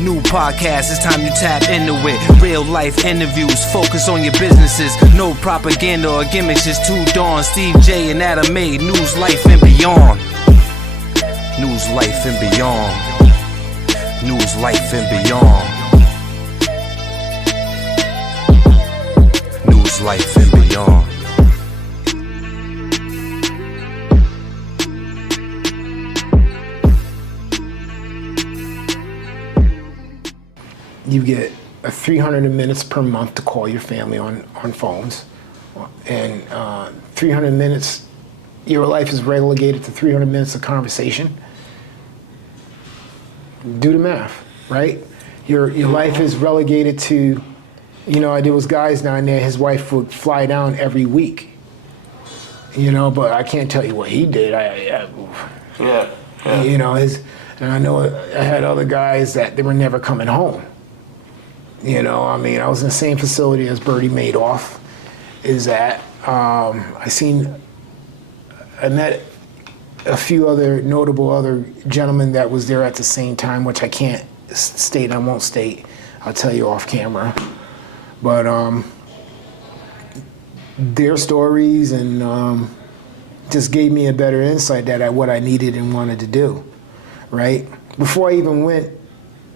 New podcast, it's time you tap into it. Real life interviews, focus on your businesses. No propaganda or gimmicks, just two Dawns, Steve J and Adam A. News, life, and beyond. News, life, and beyond. News, life, and beyond. News, life, and beyond. You get 300 minutes per month to call your family on phones. And 300 minutes, your life is relegated to 300 minutes of conversation. Do the math, right? Your life is relegated to, there was guys down there, his wife would fly down every week. But I can't tell you what he did. Yeah. And I know I had other guys that they were never coming home. I was in the same facility as Bernie Madoff is at. I met a few other notable gentlemen that was there at the same time, which I can't state, I won't state. I'll tell you off camera. But their stories and just gave me a better insight what I needed and wanted to do, right? Before I even went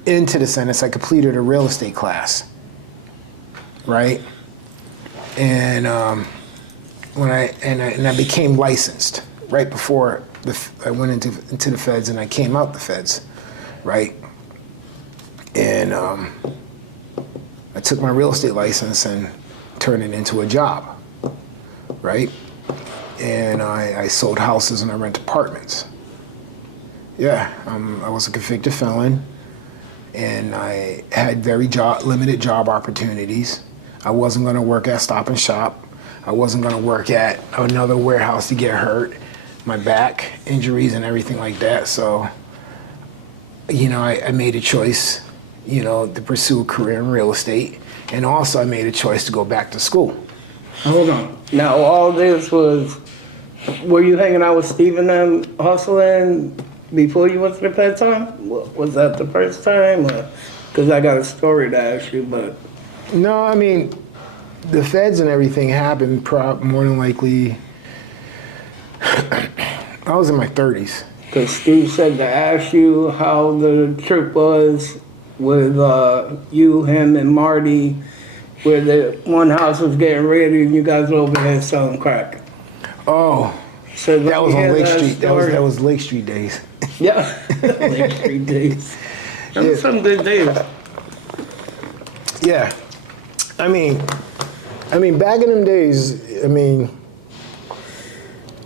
into the sentence, I completed a real estate class, right? And when I became licensed right before I went into the feds, and I came out the feds, right? And I took my real estate license and turned it into a job, right? And I sold houses and I rent apartments. Yeah, I was a convicted felon. And I had very limited job opportunities. I wasn't going to work at Stop and Shop. I wasn't going to work at another warehouse to get hurt, my back injuries and everything like that. So, I made a choice, to pursue a career in real estate. And also I made a choice to go back to school. Hold on. Now, all this were you hanging out with Steve and them hustling before you went to the Fed time? Was that the first time? Because I got a story to ask you, but... No, the feds and everything happened more than likely... I was in my 30s. Because Steve said to ask you how the trip was with you, him, and Marty, where the one house was getting ready and you guys were over there selling crack. Oh, so that was on Lake Street. That was Lake Street days. Yeah, Lake Street days. Those were some good days. Yeah, back in them days,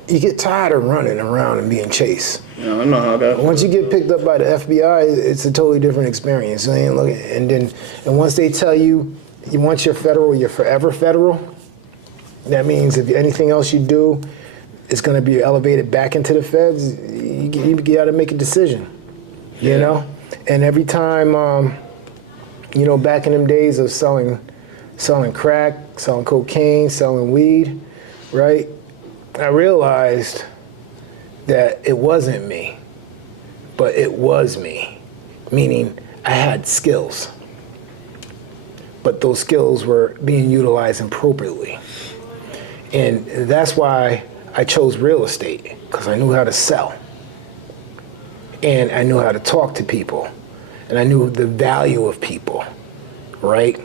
you get tired of running around and being chased. Yeah, I know how that. Once you get picked up by the FBI, it's a totally different experience. And once they tell you, once you're federal, you're forever federal. That means if anything else you do, it's going to be elevated back into the feds. You got to make a decision, And every time, back in them days of selling crack, selling cocaine, selling weed, right? I realized that it wasn't me, but it was me, meaning I had skills, but those skills were being utilized appropriately. And that's why I chose real estate, because I knew how to sell. And I knew how to talk to people. And I knew the value of people, right?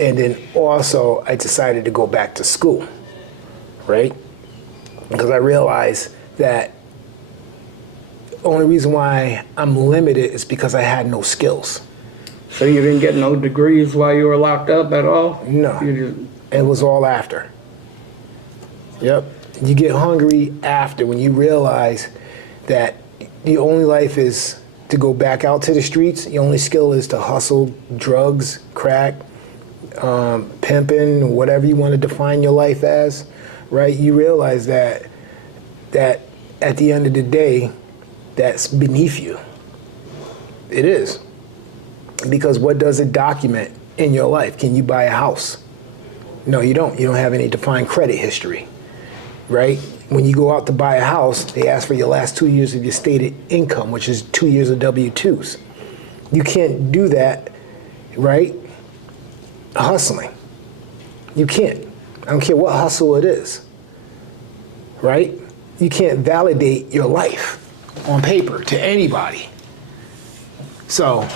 And then also I decided to go back to school, right? Because I realized that the only reason why I'm limited is because I had no skills. So you didn't get no degrees while you were locked up at all? No, it was all after. Yep. You get hungry after when you realize that the only life is to go back out to the streets. The only skill is to hustle drugs, crack, pimping, whatever you want to define your life as, right? You realize that at the end of the day, that's beneath you. It is. Because what does it document in your life? Can you buy a house? No, you don't. You don't have any defined credit history, right? When you go out to buy a house, they ask for your last 2 years of your stated income, which is 2 years of W-2s, You can't do that, right? Hustling. You can't. I don't care what hustle it is, right? You can't validate your life on paper to anybody. So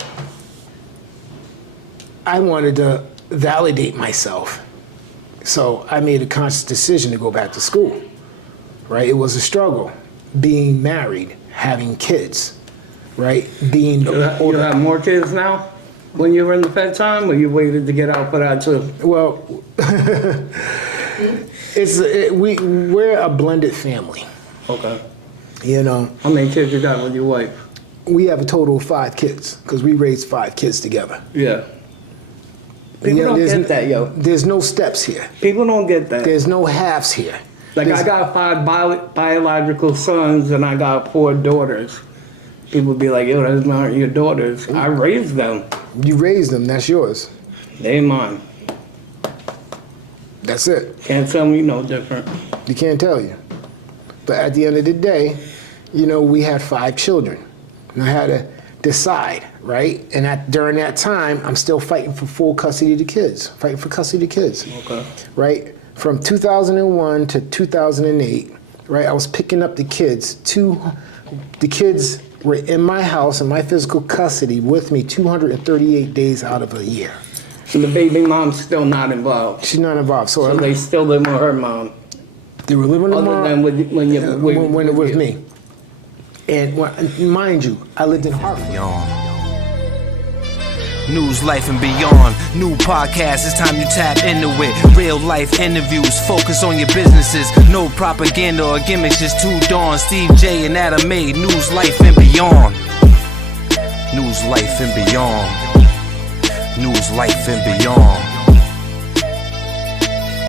I wanted to validate myself. So I made a conscious decision to go back to school, right? It was a struggle, being married, having kids, right? Being You have more kids now when you were in the Fed time, or you waited to get out for that too? Well, we're a blended family, Okay. you know. How many kids you got with your wife? We have a total of 5 kids because we raised 5 kids together. Yeah. People Yeah, don't there's get that, yo. There's no steps here. People don't get that. There's no halves here. Like, I got 5 biological sons and I got 4 daughters. People be like, yo, those aren't your daughters. I raised them. You raised them, that's yours. They mine. That's it. Can't tell me no different. You can't tell you. But at the end of the day, you know, we had 5 children. And I had to decide, right? And during that time, I'm still fighting for full custody of the kids, fighting for custody of the kids. Okay. Right? From 2001 to 2008, right, I was picking up the kids. The kids were in my house, in my physical custody with me 238 days out of a year. So the baby mom's still not involved. She's not involved. So they still live with her mom. They were living with Other mom than when you're with me. And mind you, I lived in Hartford. News, life, and beyond. New podcast, it's time you tap into it. Real life interviews, focus on your businesses. No propaganda or gimmicks, just 2 Dawns, Steve J and Adam A. News, life, and beyond. News, life, and beyond. News, life, and beyond.